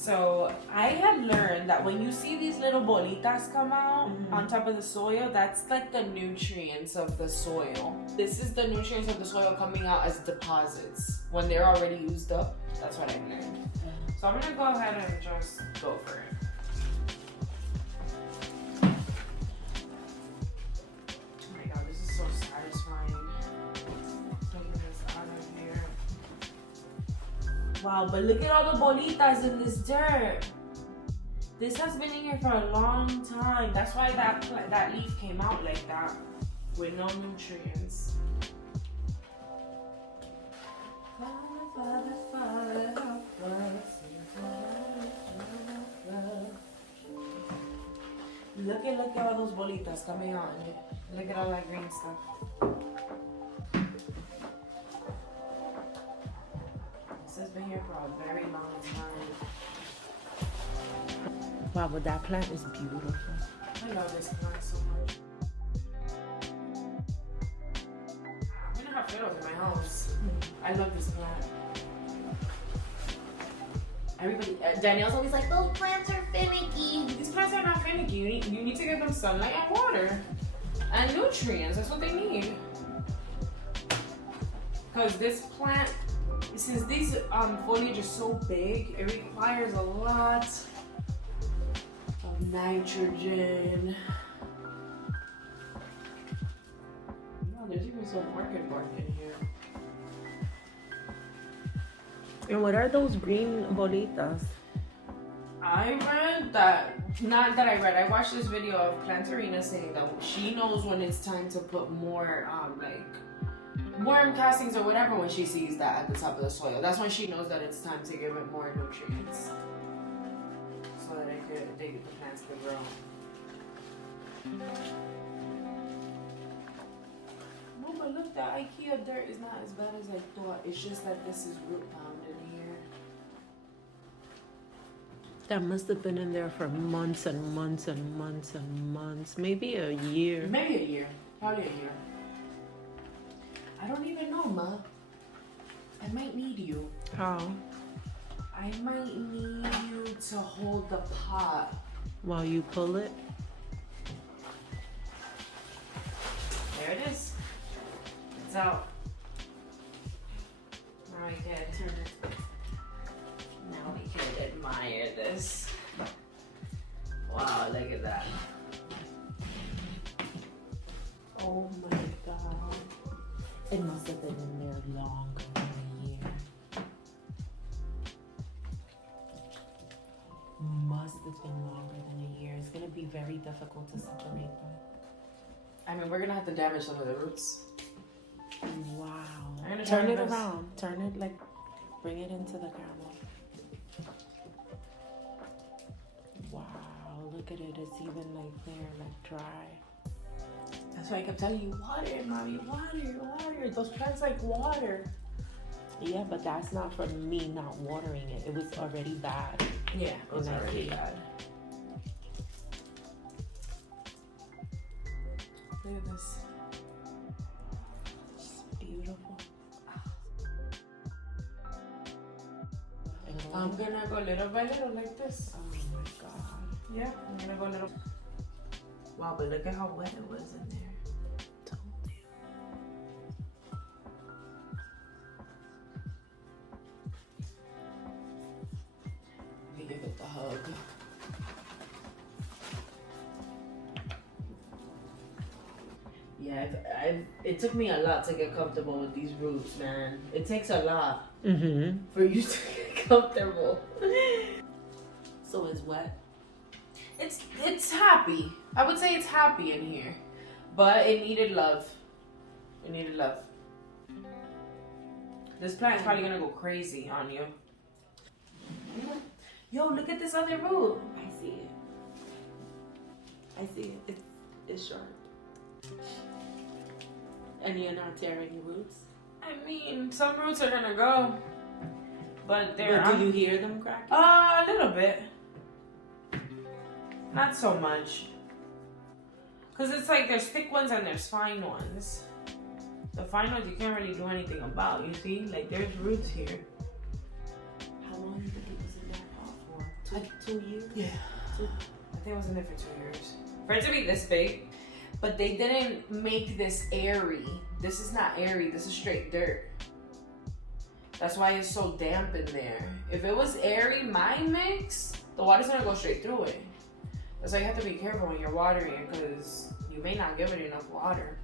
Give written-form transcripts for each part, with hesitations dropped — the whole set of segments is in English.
So I had learned that when you see these little bolitas come out on top of the soil, that's like the nutrients of the soil. This is the nutrients of the soil coming out as deposits. When they're already used up, that's what I learned. So I'm gonna go ahead and just go for it. Oh my god, this is so satisfying. Taking this out of here. Wow, but look at all the bolitas in this dirt. This has been in here for a long time. That's why that leaf came out like that, with no nutrients. Look at all those bolitas coming out in it. Look at all that green stuff. This has been here for a very long time. Wow, but that plant is beautiful. I love this plant so much. I'm gonna have fiddles in my house. I love this plant. Everybody, Danielle's always like, those plants are finicky. These plants are not finicky. You need to give them sunlight and water and nutrients. That's what they need. Because this plant, since these foliage is so big, it requires a lot of nitrogen. Oh, there's even some orchid bark in here. And what are those green bolitas? I read that, not that I read, I watched this video of Plantarina saying that she knows when it's time to put more like worm castings or whatever when she sees that at the top of the soil. That's when she knows that it's time to give it more nutrients so that the plants could grow. No, but look, the IKEA dirt is not as bad as I thought. It's just that this is root bound in here. That must have been in there for months and months and months and months. Maybe a year. Maybe a year. Probably a year. I don't even know, Ma. I might need you. How? I might need you to hold the pot. While you pull it? There it is. It's out. Now we can turn it. Now we can admire this. Wow, look at that. Oh my god. It must have been in there longer than a year. Must have been longer than a year. It's gonna be very difficult to separate them. I mean, we're gonna have to damage some of the roots. Wow. I'm gonna Turn try it this. around. Turn it like, bring it into the camera. Wow, look at it. It's even like there, like dry. That's why I kept telling you, water it, mommy, water, water. Those plants like water. Yeah, but that's not from me not watering it. It was already bad. Yeah, it was already bad. Look at this. It's beautiful. I'm gonna go little by little like this. Oh my god. Yeah, I'm gonna go little. Wow, but look at how wet it was in there. Told you. Let me give it the hug. Yeah, it took me a lot to get comfortable with these roots, man. It takes a lot for you to get comfortable. So it's wet. It's happy. I would say it's happy in here, but it needed love. It needed love. This plant's probably gonna go crazy on you. Yo, look at this other root. I see it. I see it. It's sharp. And you're not tearing roots? I mean, some roots are gonna go, but they're. But do you hear them cracking? A little bit. Not so much. Cause it's like there's thick ones and there's fine ones. The fine ones you can't really do anything about. You see, like there's roots here. How long do you think it was in that pot for? Like 2 years? Yeah. I think I was in it for 2 years. For it to be this big, but they didn't make this airy. This is not airy, this is straight dirt. That's why it's so damp in there. If it was airy, my mix, the water's gonna go straight through it. That's why you have to be careful when you're watering it, because you may not give it enough water.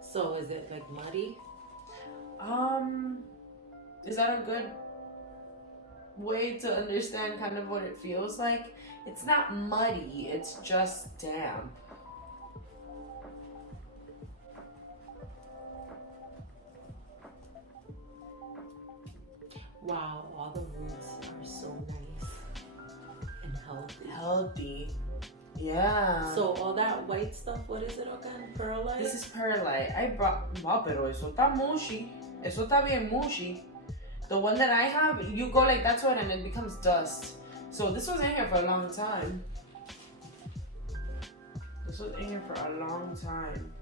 So is it like muddy? Is that a good way to understand kind of what it feels like? It's not muddy, it's just damp. Wow, all the roots are so nice and healthy. Healthy. Yeah. So all that white stuff, what is it again? Perlite? This is perlite. I brought, wow, pero eso está mushy. Eso está bien mushy. The one that I have, you go like that to it and it becomes dust. So this was in here for a long time. This was in here for a long time.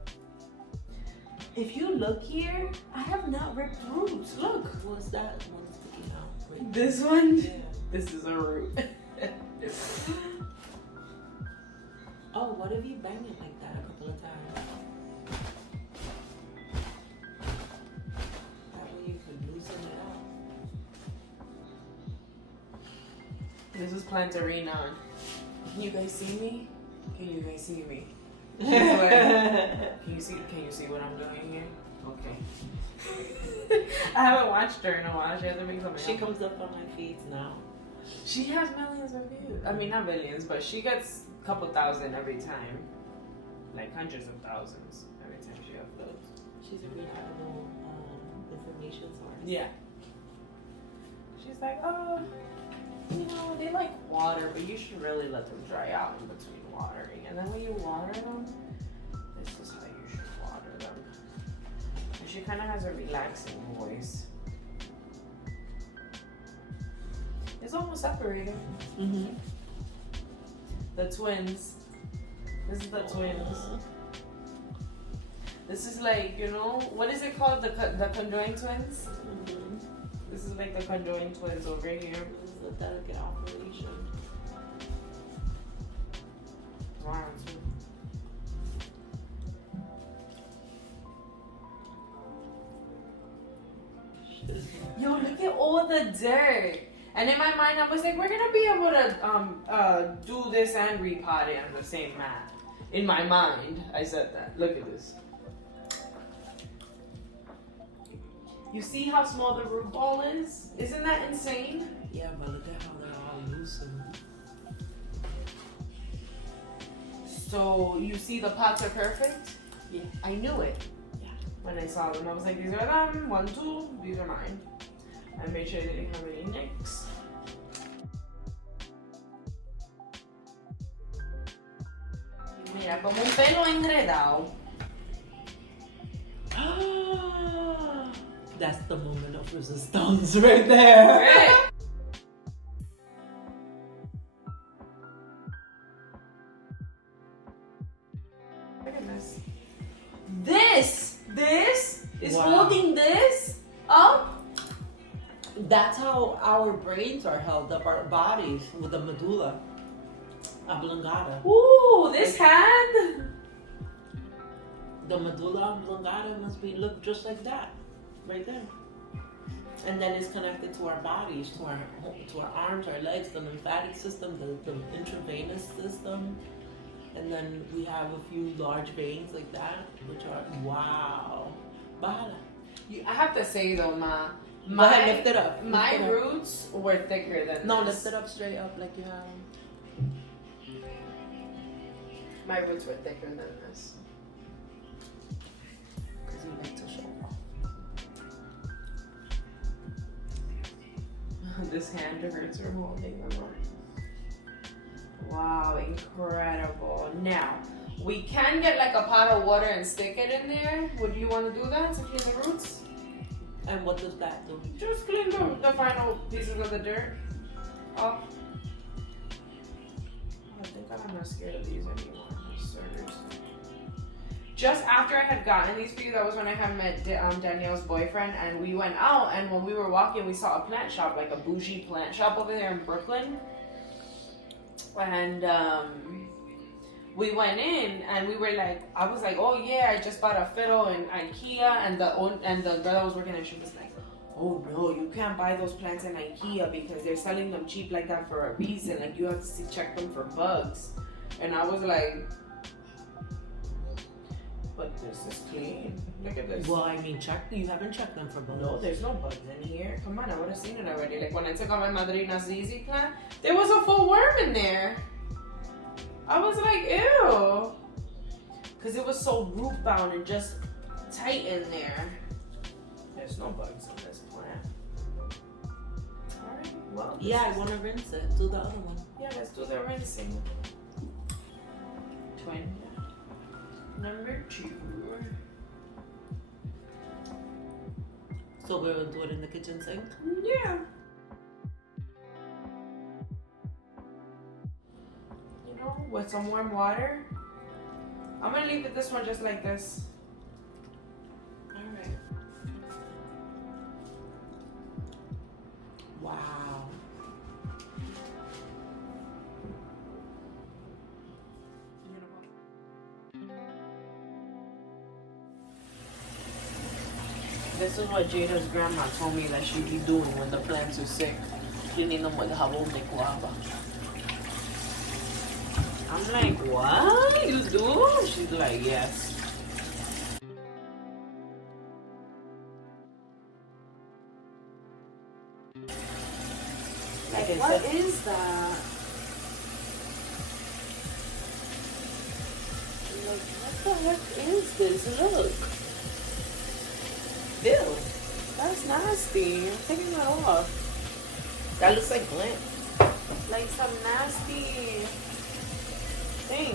If you look here, I have not ripped roots. Look. What's that one sticking out? Right? This one? Yeah. This is a root. Oh, what if you bang it like that a couple of times? That way you could loosen it up. This is Plantarina. Can you guys see me? Can you guys see me? Can you see what I'm doing here? Okay. I haven't watched her in a while. She hasn't been coming. She comes up on my feeds now. She has millions of views. I mean, not millions, but she gets a couple thousand every time. Like hundreds of thousands every time she uploads. She's a reliable information source. Yeah. She's like, oh, you know, they like water, but you should really let them dry out in between watering. And then when you water them, this is how you should water them. And she kind of has a relaxing voice. It's almost separated. Mm-hmm. The twins. This is the twins. This is like, you know, what is it called? The conjoined twins? Mm-hmm. This is like the conjoined twins over here. This is a delicate operation. Wow. Yo, look at all the dirt. And in my mind, I was like, we're gonna be able to do this and repot it on the same mat. In my mind, I said that. Look at this. You see how small the root ball is? Isn't that insane? Yeah, but look at how they're all loosened. So you see the pots are perfect? Yeah. I knew it. Yeah. When I saw them, I was like, these are them. 1, 2, these are mine. I made sure they didn't have any nicks. Mira, como un pelo enredado. That's the moment of resistance right there. Right. Look at this. This is Wow. holding this up. That's how our brains are held up, our bodies, with the medulla oblongata. Ooh, this hand. The medulla oblongata must be look just like that, right there. And then it's connected to our bodies, to our arms, our legs, the lymphatic system, the intravenous system, and then we have a few large veins like that, which are wow. Bahala. I have to say though, Go ahead, lift it up. My Lift it up. roots were thicker than No, this. lift it up straight up like you have. My roots were thicker than this. Because we like to show off. This hand hurts from holding them up. Wow, incredible. Now, we can get like a pot of water and stick it in there. Would you want to do that to clean the roots? And what does that do? Just clean the final pieces of the dirt off. I think I'm not scared of these anymore. Seriously. just after I had gotten these for you, that was when I had met Danielle's boyfriend, and we went out, and when we were walking, we saw a plant shop, like a bougie plant shop over there in Brooklyn. And we went in, and we were like, I was like, oh yeah, I just bought a fiddle in IKEA, and the girl that was working there, she was like, oh no, you can't buy those plants in IKEA because they're selling them cheap like that for a reason. Like, you have to check them for bugs. And I was like, but this is clean. Look at this. Well, I mean, you haven't checked them for bugs. No, there's no bugs in here. Come on, I would have seen it already. Like, when I took out my Madrina's ZZ plant, there was a full worm in there. I was like, ew. Because it was so root bound and just tight in there. There's no bugs in this plant. Alright, well. Yeah, I want to rinse it. Do the other one. Yeah, let's do the rinsing. Twin. Number 2. So we'll do it in the kitchen sink? Yeah. You know, with some warm water. I'm gonna leave this one just like this. Alright. Wow. This is what Jada's grandma told me that she'd be doing when the plants are sick. Cleaning them with jabón de guava. I'm like, what? You do? She's like, yes. Like, Okay, what so- is that? Like, what the heck is this? Look. Ew. That's nasty. I'm taking that off. That looks like Glenn. Like some nasty thing.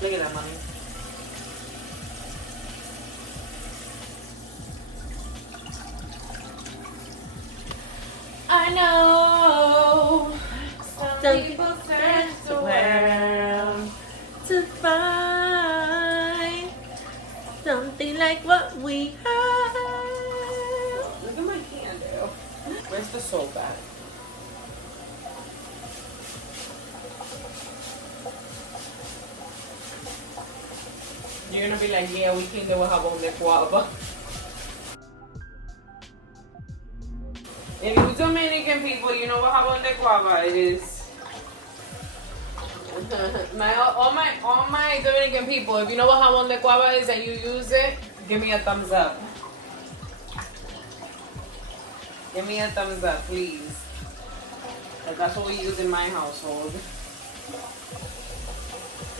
Look at that, mommy. I know some people search the world to find something like what we have. Look at my hand, ew. Where's the soap at? You're gonna be like, yeah, we cleaned it with jabón de guava. If you Dominican people, you know what jabón de guava is. all my Dominican people, if you know what jabón de guava is and you use it, give me a thumbs up. Give me a thumbs up, please. 'Cause that's what we use in my household.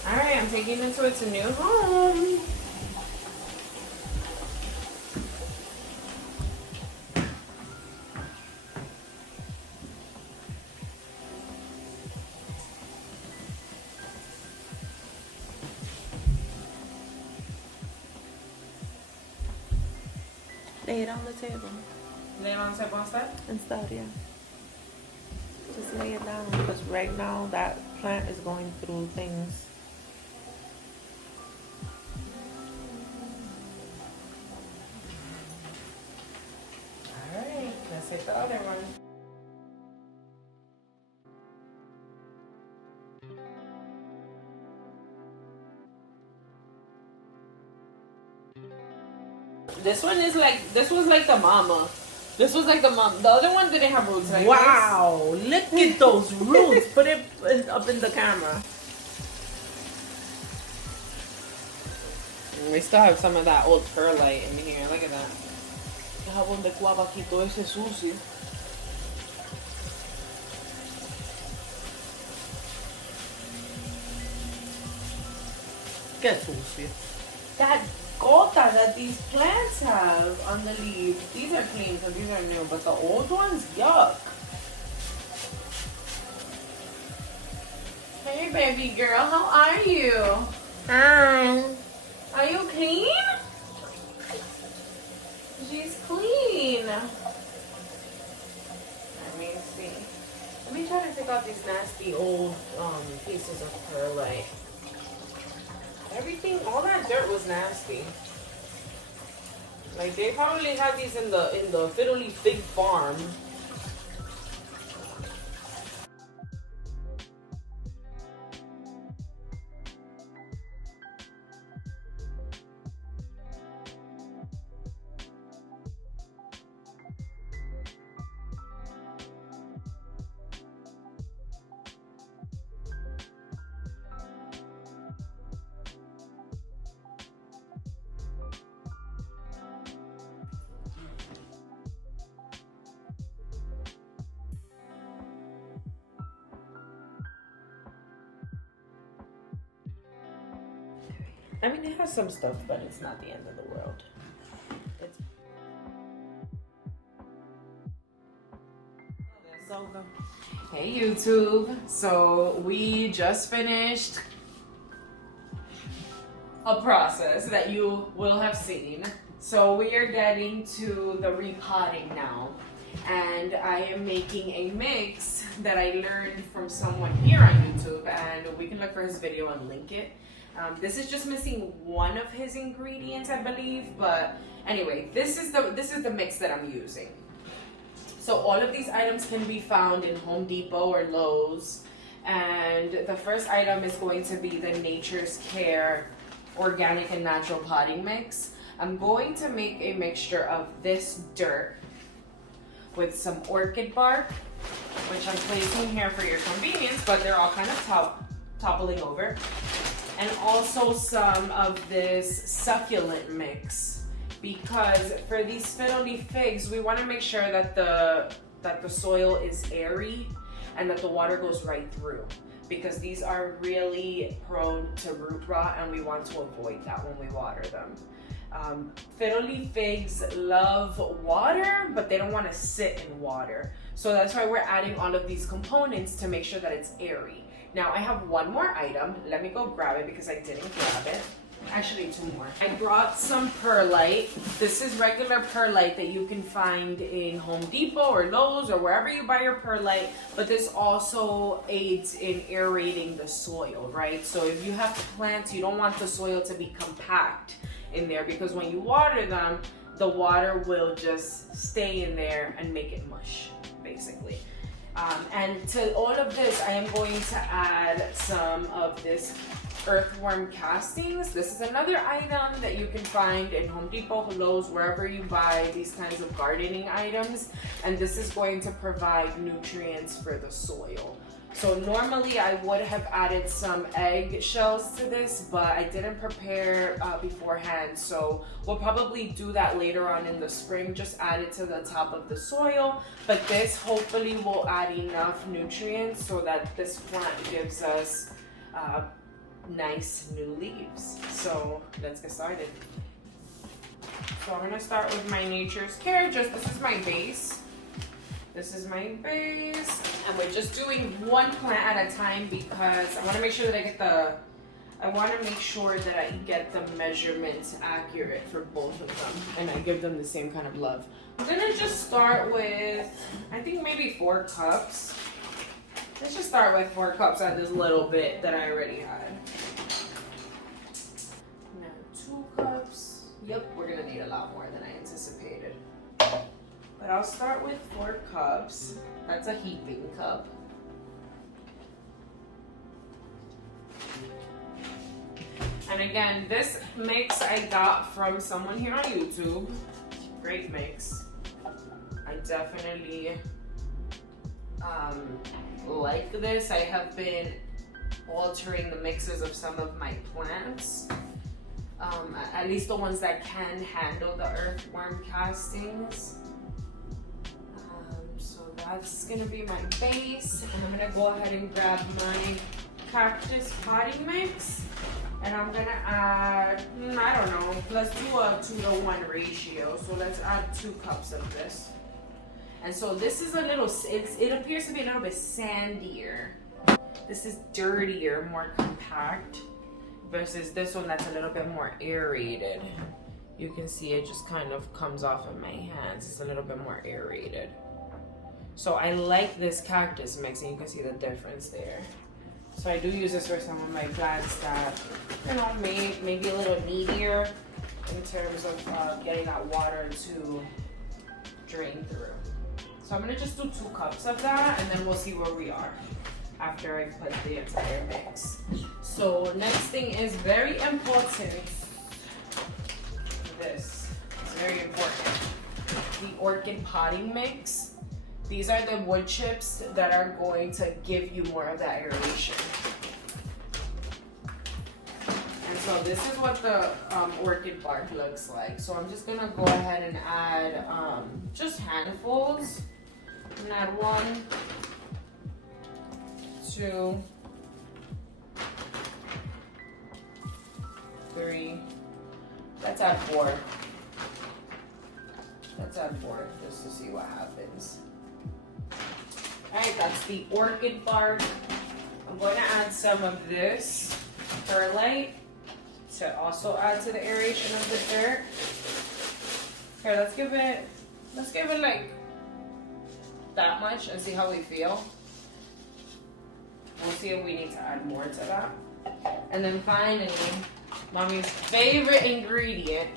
Alright, I'm taking it to its new home. Lay it on the table. Lay it on the table instead? Instead, yeah. Just lay it down because right now that plant is going through things. Alright, let's take the other one. This one is like, this was like the mama. This was like the mom. The other one didn't have roots like Wow, look at those roots. Put it up in the camera. We still have some of that old perlite in here. Look at that. El jabón de guava quitó ese sucio. Qué sucio. That gota that these plants have on the leaves. These are clean because these are new, but the old ones, yuck. Hey, baby girl, how are you? Hi. Are you clean? She's clean. Let me see. Let me try to take out these nasty old pieces of perlite. Everything, all that dirt was nasty. Like they probably had these in the Fiddle Leaf Fig farm. I mean, it has some stuff, but it's not the end of the world. Hey YouTube, so we just finished a process that you will have seen. So we are getting to the repotting now, and I am making a mix that I learned from someone here on YouTube, and we can look for his video and link it. This is just missing one of his ingredients, I believe, but anyway, this is the mix that I'm using. So all of these items can be found in Home Depot or Lowe's, and the first item is going to be the Nature's Care Organic and Natural Potting Mix. I'm going to make a mixture of this dirt with some orchid bark, which I'm placing here for your convenience, but they're all kind of toppling over. And also some of this succulent mix, because for these Fiddle Leaf Figs, we want to make sure that the soil is airy and that the water goes right through, because these are really prone to root rot and we want to avoid that when we water them. Fiddle Leaf Figs love water, but they don't want to sit in water. So that's why we're adding all of these components to make sure that it's airy. Now I have one more item. Let me go grab it because I didn't grab it. Actually, two more. I brought some perlite. This is regular perlite that you can find in Home Depot or Lowe's or wherever you buy your perlite, but this also aids in aerating the soil, right? So if you have plants, you don't want the soil to be compact in there, because when you water them, the water will just stay in there and make it mush, basically. And to all of this, I am going to add some of this Earthworm castings. This is another item that you can find in Home Depot, Lowe's, wherever you buy these kinds of gardening items. And this is going to provide nutrients for the soil. So normally I would have added some egg shells to this, but I didn't prepare beforehand. So we'll probably do that later on in the spring, just add it to the top of the soil. But this hopefully will add enough nutrients so that this plant gives us nice new leaves. So let's get started. So I'm gonna start with my Nature's Care. This is my base. This is my base, and we're just doing one plant at a time because I want to make sure that I get the measurements accurate for both of them, and I give them the same kind of love. I'm gonna just start with, I think maybe 4 cups. Let's just start with 4 cups at this little bit that I already had. Now 2 cups. Yep, we're gonna need a lot more than I anticipated. But I'll start with 4 cups. That's a heaping cup. And again, this mix I got from someone here on YouTube. Great mix. I definitely like this. I have been altering the mixes of some of my plants. At least the ones that can handle the earthworm castings. That's gonna be my base, and I'm gonna go ahead and grab my Cactus potting mix, and I'm gonna add, I don't know, let's do a 2-to-1 ratio. So let's add 2 cups of this. And so this is a little, it appears to be a little bit sandier. This is dirtier, more compact, versus this one that's a little bit more aerated. You can see it just kind of comes off of my hands. It's a little bit more aerated. So I like this cactus mix, and you can see the difference there. So I do use this for some of my plants that, you know, maybe a little needier in terms of getting that water to drain through. So I'm gonna just do 2 cups of that, and then we'll see where we are after I put the entire mix. So next thing is very important. This is very important. The Orchid potting mix. These are the wood chips that are going to give you more of that aeration. And so this is what the orchid bark looks like. So I'm just gonna go ahead and add just handfuls. I'm gonna add 1, 2, 3. Let's add 4. Let's add 4 just to see what happens. Alright, that's the orchid bark. I'm going to add some of this perlite to also add to the aeration of the dirt. Here, let's give it like that much and see how we feel. We'll see if we need to add more to that. And then finally, Mommy's favorite ingredient,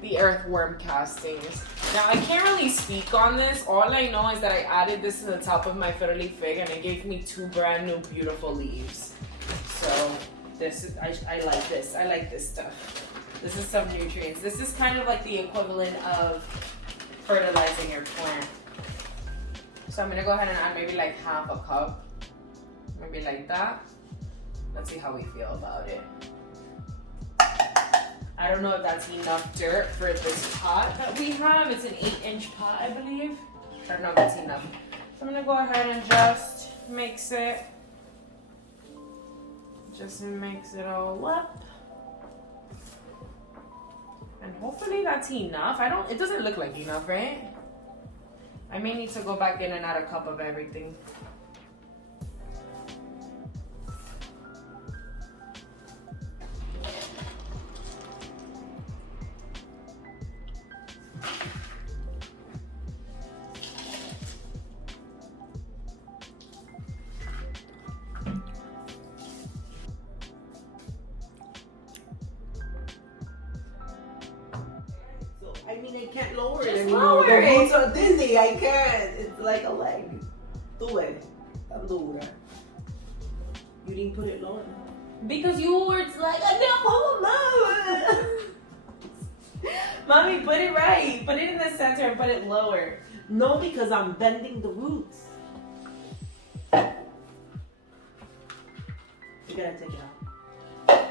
the earthworm castings. Now I can't really speak on this. All I know is that I added this to the top of my Fiddle Leaf Fig, and it gave me 2 brand new beautiful leaves. So this is, I like this. I like this stuff. This is some nutrients. This is kind of like the equivalent of fertilizing your plant. So I'm gonna go ahead and add maybe like half a cup. Maybe like that. Let's see how we feel about it. I don't know if that's enough dirt for this pot that we have. It's an 8-inch pot, I believe. I don't know if that's enough. So I'm gonna go ahead and just mix it. Just mix it all up. And hopefully that's enough. It doesn't look like enough, right? I may need to go back in and add a cup of everything. I mean, I can't lower Just it anymore. lower The it. roots are dizzy. I can't. It's like a leg. Do it. Tan dura. You didn't put it lower. Because you were like, no, Mama. Mommy, put it right. Put it in the center and put it lower. No, because I'm bending the roots. You gotta take it out.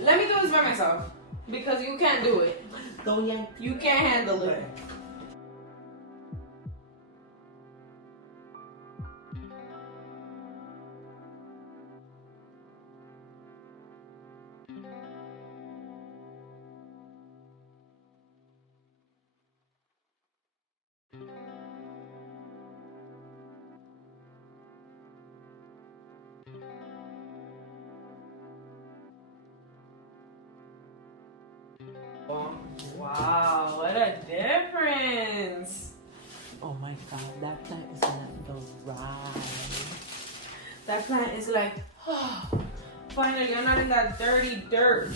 Let me do this by myself. Because you can't do it. Don't yank. You can't handle it. Okay. Wow, what a difference. Oh my god, that plant is not the right. That plant is like, oh, finally, I'm not in that dirty dirt.